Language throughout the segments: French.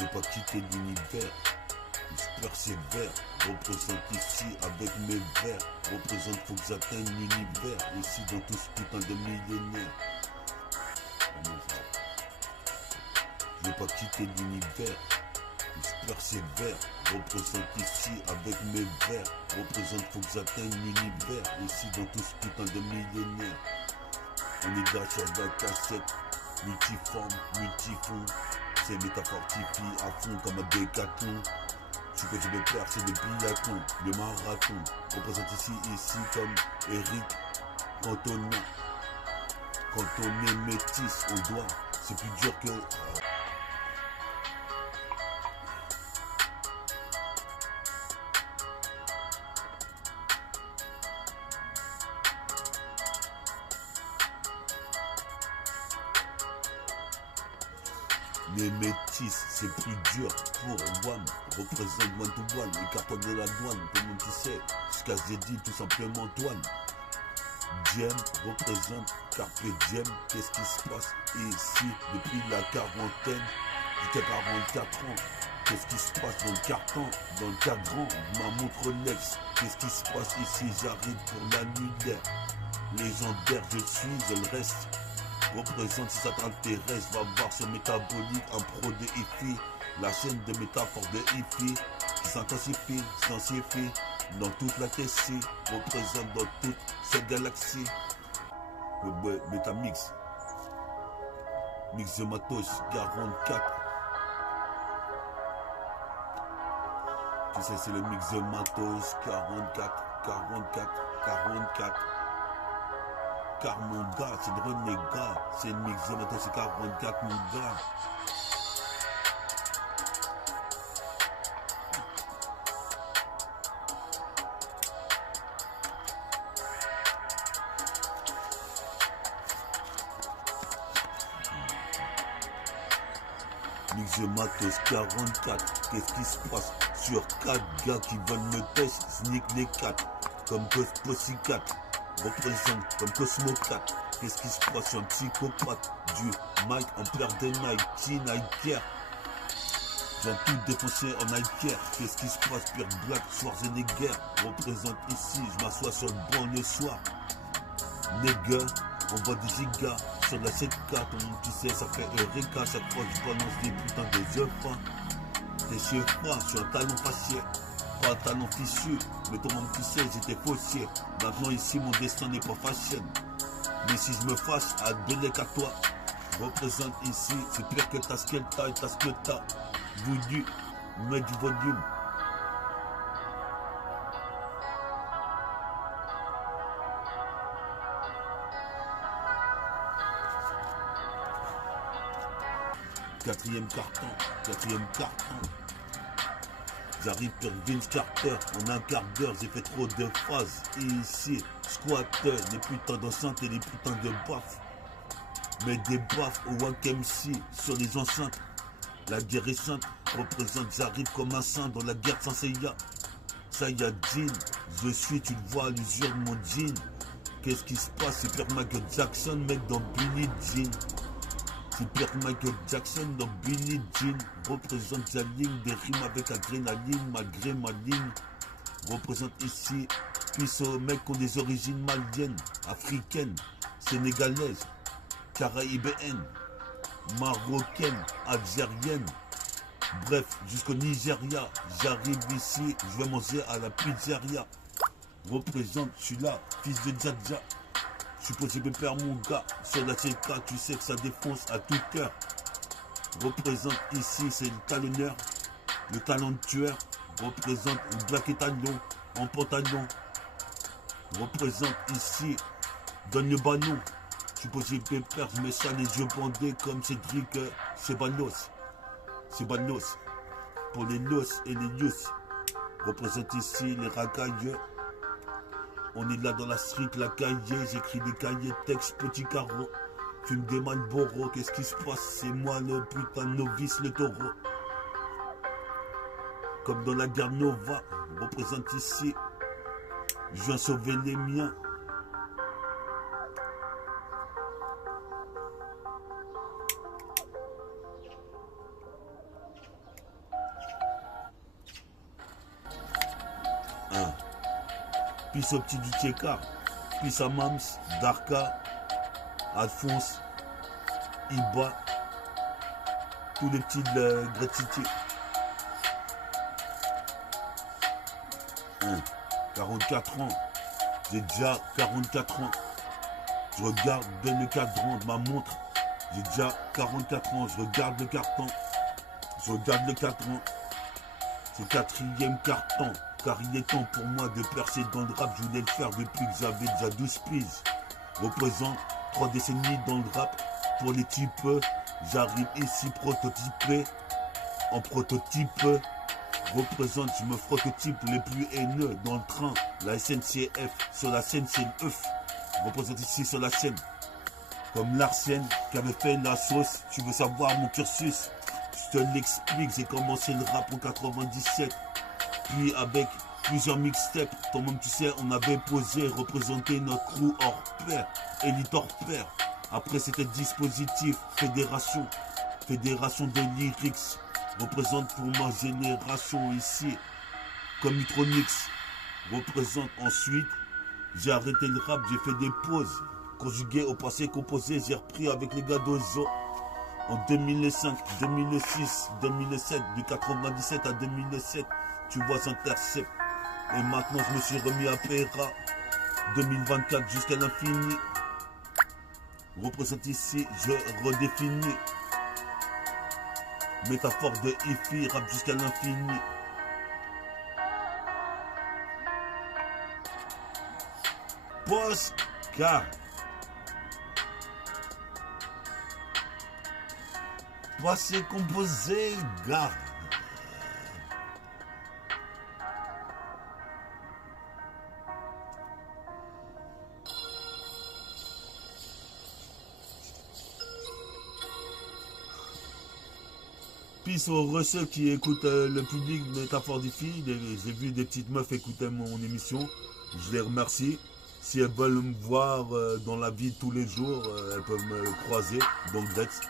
Je n'ai pas quitté l'univers, je persévère. Représente ici avec mes vers. Représente, faut que j'atteigne l'univers. Ici dans tout ce putain de millénaire. Je n'ai pas quitté l'univers, je persévère. Représente ici avec mes vers. Représente, faut que j'atteigne l'univers. Ici dans tout ce putain de millénaire. On est là sur la cassette, multiforme, multifond. C'est métafortifie à fond comme un décathlon. Ce que je vais faire, c'est le biathlon, le marathon. Représente ici comme Eric Cantona. Quand on est métis, on doit, c'est plus dur que... Les métis, c'est plus dur pour One. Représente one to one, les cartons de la douane. Tout le monde qui sait, ce qu'a dit tout simplement Antoine. Diem représente Carpe Diem. Qu'est-ce qui se passe ici depuis la quarantaine? Jusqu'à 44 ans. Qu'est-ce qui se passe dans le carton, dans le cadran? Ma montre Rolex. Qu'est-ce qui se passe ici? J'arrive pour l'annulaire. Légendaire, je suis, je le reste. Représente si ça t'intéresse, va voir sur Métabolique, un pro de IFI, la chaîne de métaphores de IFI qui s'intensifie dans toute la TC, représente dans toute cette galaxie. Métamix, Mix de Matos 44. Tu sais, c'est le Mix de Matos 44. Car mon gars, c'est de renégat, c'est une mix de matin, c'est 44 mon gars. Mix de matos 44, qu'est-ce qui se passe? Sur 4 gars qui veulent me tester, sneak les 4, comme Pussycat. Représente comme Cosmo 4. Qu'est-ce qui se passe? Un psychopathe du mic en paire de Nike, Nike. J'ai tout défoncé en Nike. Qu'est-ce qui se passe? Pierre Black, Schwarzenegger. Représente ici, je m'assois sur le banc le soir. Nigga, on voit des gigas sur la 7-4. Tout le monde qui sait, ça fait Eureka. Chaque fois que je balance des putains des œufs. Des cheveux froids, je suis un talon faciès. Pas un talent tissu, mais tout le monde qui sait, j'étais faussier. Maintenant ici, mon destin n'est pas fashion. Mais si je me fâche, à donner qu'à toi. Représente ici, c'est pire que t'as ce qu'elle taille, t'as ce que t'as voulu mettre du volume. Quatrième carton. J'arrive pour Vince Carter, en un quart d'heure, j'ai fait trop de phrases. Et ici, squatter, les putains d'enceintes et les putains de baffes. Mais des baffes au Wack MC sur les enceintes. La guerre est sainte, représente, j'arrive comme un saint dans la guerre sans Seiya. Saiyajin, je suis, tu le vois, l'usure de mon jean. Qu'est-ce qui se passe? C'est Pierre Michael Jackson, mec, dans Billie Jean. C'est Pierre Michael Jackson dans Billie Jean. Représente la ligne des rimes avec adrénaline malgré ma ligne. Représente ici, puis aux mecs qui ont des origines maliennes, africaines, sénégalaises, caraïbéennes, marocaines, algériennes. Bref, jusqu'au Nigeria. J'arrive ici, je vais manger à la pizzeria. Représente, je suis là, fils de Djadja. Je suis posé me faire mon gars, sur la CK, tu sais que ça défonce à tout cœur. Représente ici, c'est le talonneur, le talent tueur. Représente le black et talon, en pantalon. Représente ici, donne le ballon. Je suis posé me faire, je mets ça les yeux bandés comme Cédric Ceballos. Ceballos, pour les los et les yus. Représente ici les racailleux. On est là dans la street, la cahier, j'écris des cahiers, texte, petit carreau. Fume des Malboro, qu'est-ce qui se passe? C'est moi le putain de novice, le taureau. Comme dans la guerre Nova, représente ici. Je viens sauver les miens. Peace au petit du Tchekar. Peace à Mams, Darka, Alphonse, Iba, tous les petits de Great City. 44 ans. J'ai déjà 44 ans. Je regarde dans le cadran de ma montre. J'ai déjà 44 ans. Je regarde le carton. Je regarde le cadran. C'est le 4e carton. Car il est temps pour moi de percer dans le rap. Je voulais le faire depuis que j'avais déjà 12 piges. Représente 3 décennies dans le rap. Pour les types, j'arrive ici prototypé. En prototype. Représente, je me frotte au type les plus haineux dans le train. La SNCF, sur la scène c'est le œuf. Représente ici sur la scène. Comme Larsen qui avait fait la sauce. Tu veux savoir mon cursus? Je te l'explique, j'ai commencé le rap en 97. Puis avec plusieurs mixtapes, toi-même tu sais, on avait posé, représenté notre crew hors pair, élite hors pair. Après c'était dispositif, fédération de lyrics. Représente pour ma génération ici, comme Mitronix. Représente ensuite, j'ai arrêté le rap, j'ai fait des pauses. Conjugué au passé composé, j'ai repris avec les gars d'Ozo. En 2005, 2006, 2007, de 97 à 2007, tu vois Intercept. Et maintenant je me suis remis à Pera, 2024 jusqu'à l'infini. Représente ici, je redéfinis. Métaphore de hi-fi, rap jusqu'à l'infini. Posca. Passé composé, gars. Peace aux receux qui écoutent le public Métaphore du fil. J'ai vu des petites meufs écouter mon émission. Je les remercie. Si elles veulent me voir dans la vie tous les jours, elles peuvent me croiser. Donc that's.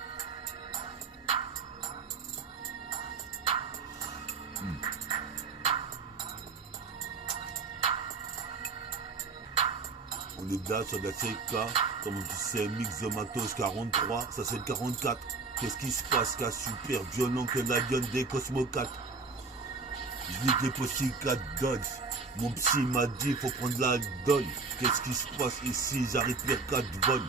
On est là sur la CK, comme tu sais, Mix de Matos 43, ça c'est le 44. Qu'est-ce qui se passe, cas super violent que la gueule des Cosmo 4. Je lis les possibles 4 dodge. Mon psy m'a dit faut prendre la donne. Qu'est-ce qui se passe ici, j'arrive pire 4 vols.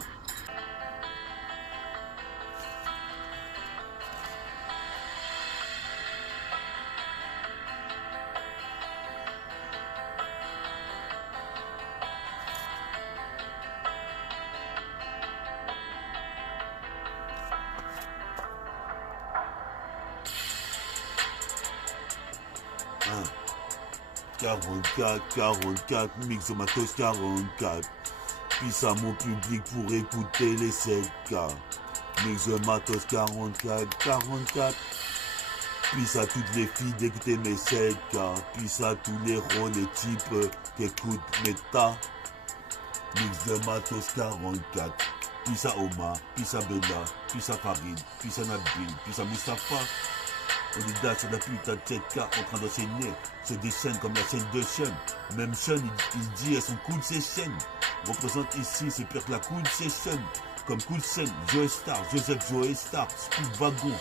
Hein. 44, Mix de Matos 44. Puis à mon public pour écouter les 7K. Mix de Matos 44. Puis à toutes les filles d'écouter mes 7K. Puis à tous les rôles et types qui écoutent Meta. Mix de Matos 44. Puis à Omar, puis à Bella, puis à Farid, puis à Nabil, puis à Mustafa. On est là sur la putain de 7K en train d'enseigner sur des chaînes comme la chaîne de Sean. Même Sean, il dit elles sont cool ces chaînes. Représente ici, c'est pire que la cool session. Comme Cool Scène, Joe Star, Joseph Joe Star, Speed Wagon.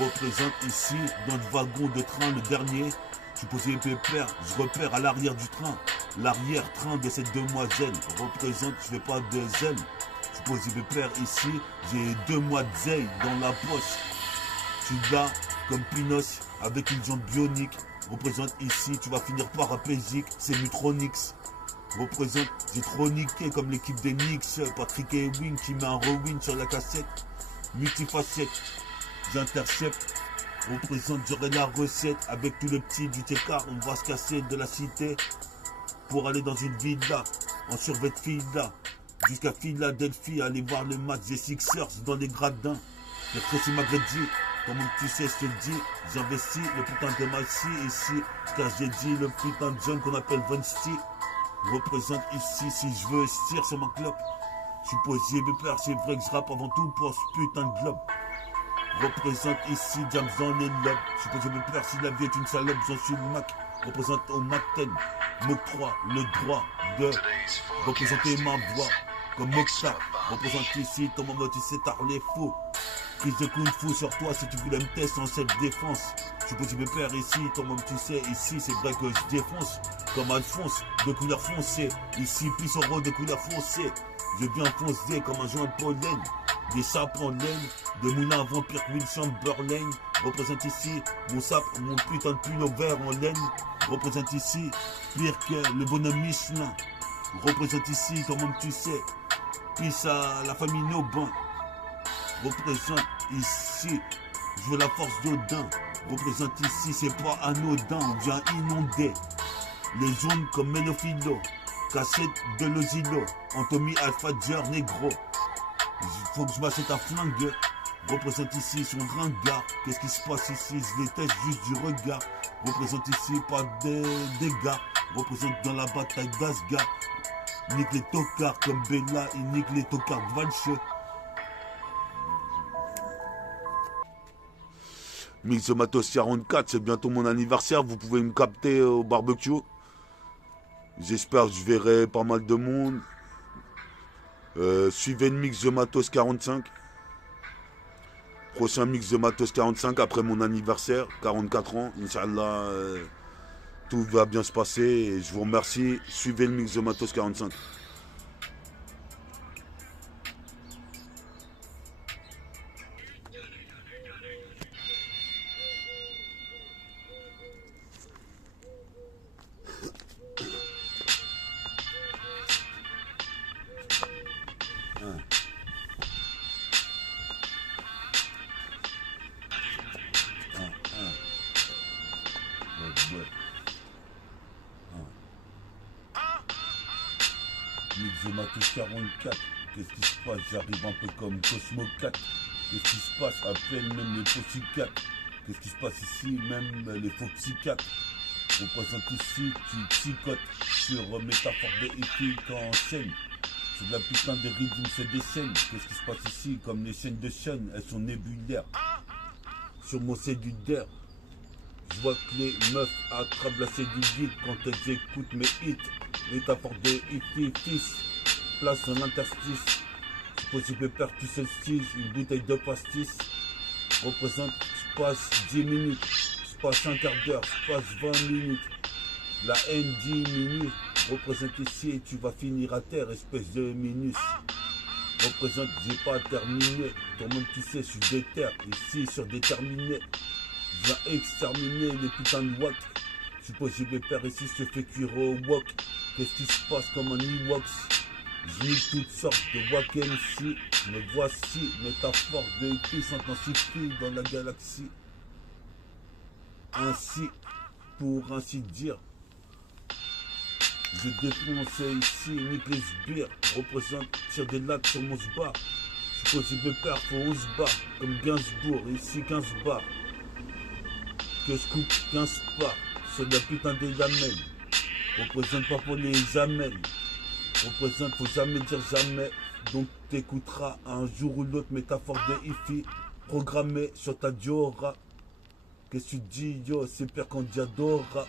Représente ici, dans le wagon de train, le dernier. Je suis posé pépère, je repère à l'arrière du train. L'arrière-train de cette demoiselle. Représente, je fais pas de zèle. Je suis posé pépère ici, j'ai 2 mois de zeille dans la poche. Je suis là, comme Pinos, avec une jambe bionique. Représente ici, tu vas finir par apésique, c'est Mutronix. Représente, j'ai trop niqué comme l'équipe des Knicks. Patrick Ewing qui met un rewind sur la cassette. Multifacette, j'intercepte. Représente, j'aurai la recette. Avec tous les petits du TK, on va se casser de la cité pour aller dans une villa, en survêt de fila, jusqu'à Philadelphie, aller voir le match des Sixers dans les gradins. Le Tracy McGrady. Comme tu sais, je te le dis, j'investis le putain de Maxi ici, car j'ai dit le putain de jeune qu'on appelle Von Stee représente ici, si je veux stir sur ma clope. Je suis posé père, c'est vrai que je rappe avant tout pour ce putain de globe. Représente ici, James dans les lobes. Je suis posé père, si la vie est une salope, j'en suis le Mac. Représente au Mac 10. m'octroie le droit de représenter ma voix comme Moksha. Représente ici, ton moment tu sais t'as les faux. Prise de kung fu sur toi si tu voulais me tester en self-défense. Je suis possible père ici, ton moment tu sais, ici c'est vrai que je défonce. Comme Alphonse, de couleur foncée. Ici, Pissoro de couleur foncée. Je viens foncer comme un joint de pollen. Des sapes en laine, de moulin vampire Wilson Burlane. Représente ici mon sape, mon putain de pull au vert en laine. Représente ici pire que le bonhomme Michelin. Représente ici, comment tu sais, pisse à la famille Nobin. Représente ici, je veux la force d'Odin. Représente ici, c'est pas anodin, on vient inonder les zones comme Mélophilo, cassette de l'Osilo, Anthony Alpha Dior Negro. Faut que je m'achète un flingue. Représente ici son ringard. Qu'est-ce qui se passe ici? Je les teste juste du regard. Représente ici pas des dégâts. Représente dans la bataille d'Asgard. Nique les tocards comme Bella. Il nique les tocards de Valcheux. Mix Matos 44, c'est bientôt mon anniversaire. Vous pouvez me capter au barbecue. J'espère que je verrai pas mal de monde. Suivez le mix de Matos 45. Prochain mix de Matos 45 après mon anniversaire, 44 ans. Inch'Allah, tout va bien se passer. Et je vous remercie. Suivez le mix de Matos 45. Mix de Matos 44, qu'est-ce qui se passe? J'arrive un peu comme Cosmo 4. Qu'est-ce qui se passe? Appelle même les psychiatres. Qu'est-ce qui se passe ici? Même les faux psychiatres. Représente ici, tu psychotes sur métaphore de épique en chaîne. C'est de la putain de rythme, c'est des scènes. Qu'est-ce qui se passe ici? Comme les scènes de chaîne, elles sont nébulaires. Sur mon cellulaire, je vois que les meufs attrapent la cellulite quand elles écoutent mes hits. Métaphore de hippie, fils, place dans l'interstice. C'est possible perdre tout solstice, une bouteille de pastis. Représente, je passe 10 minutes, je passe un quart d'heure, je passe 20 minutes. La haine diminue. Représente ici et tu vas finir à terre, espèce de minus. Représente, j'ai pas terminé. Toi-même tu sais, je suis déter, ici sur déterminé. Je viens exterminer les putains de wack. Je suppose que je vais faire ici se fait cuire au wok. Qu'est-ce qui se passe comme un Ewoks? Je lis toutes sortes de wack MC. Me voici, métaphore de épée s'intensifie dans la galaxie. Ainsi, pour ainsi dire, je défonce ici, nique les sbires. Représente, tire des lattes sur mon sbar. Je suppose que je vais faire faut 11 bars, comme Gainsbourg, ici 15 bars. Que je coupe 15 bars. C'est de la putain des lamelles. Représente pas pour les amels. Représente, faut jamais dire jamais. Donc t'écouteras un jour ou l'autre métaphore de Ifi. Programmé sur ta Diora. Qu'est-ce que tu dis yo, c'est pire qu'on Diadora.